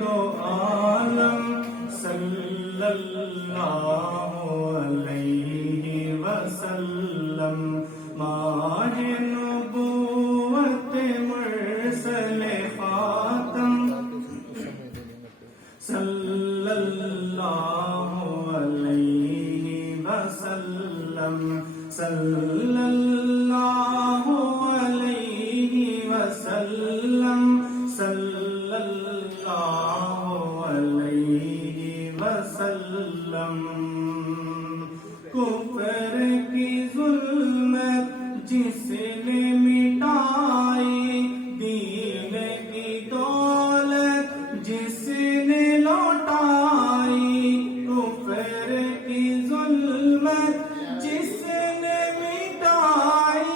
دو عالم صلی اللہ علیہ وسلم، ماہ نبوت مرسل خاتم صلی اللہ علیہ وسلم، صلی اللہ علیہ وسلم، صلی اللہ علیہ وسلم۔ کفر کی ظلمت جس نے مٹائی، دین کی دولت جس نے لوٹائی، کفر کی ظلمت جس نے مٹائی،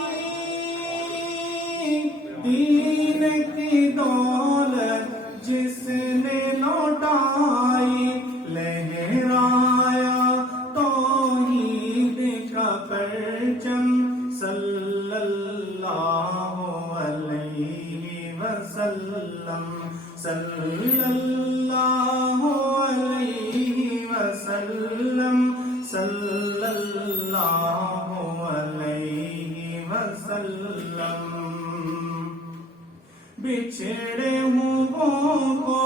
دین کی دولت جس نے لوٹائی، لہرایا توحید کا پرچم صلی اللہ علیہ وسلم، صلی اللہ علیہ وسلم، صلی اللہ علیہ وسلم۔ بچھڑے ہوں کو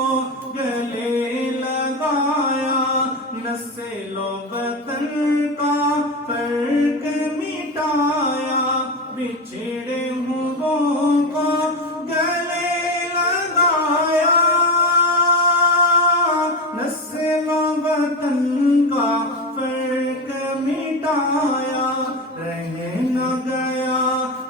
گلے لگایا، نسل و وطن کا فرق مٹایا، بچھڑے ہوں کو گلے لگایا، نسل و وطن کا فرق مٹایا، رہ نہ گیا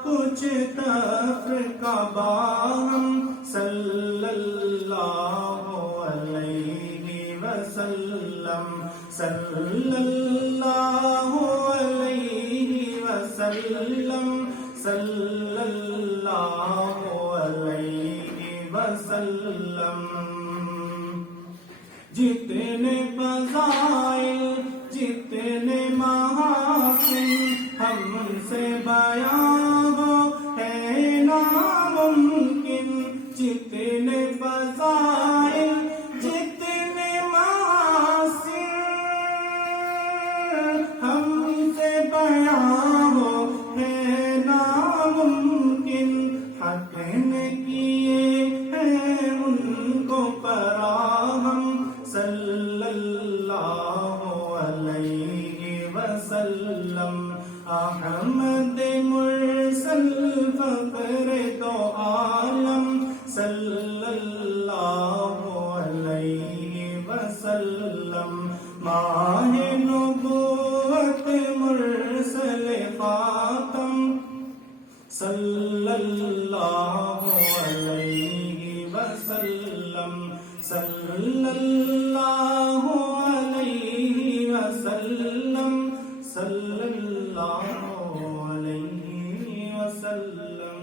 کچھ تفرقہ باہم صلی اللہ علیہ وسلم، صلی اللہ علیہ وسلم، صلی اللہ علیہ وسلم۔ جتنے فضائل جتنے محاسن ہم سے بیان ہو ہے ناممکن، جتنے فضائل جتنے محاسن ہم سے بیان ہو ہے ناممکن، حق نے کیے ہیں ان کو فراہم صلی اللہ علیہ وسلم۔ احمد مرسل فخر دو عالم صلی اللہ علیہ وسلم، ماہ نبوت مرسل خاتم صلی اللہ علیہ وسلم، صلی اللہ علیہ وسلم، صلی اللہ علیہ وسلم۔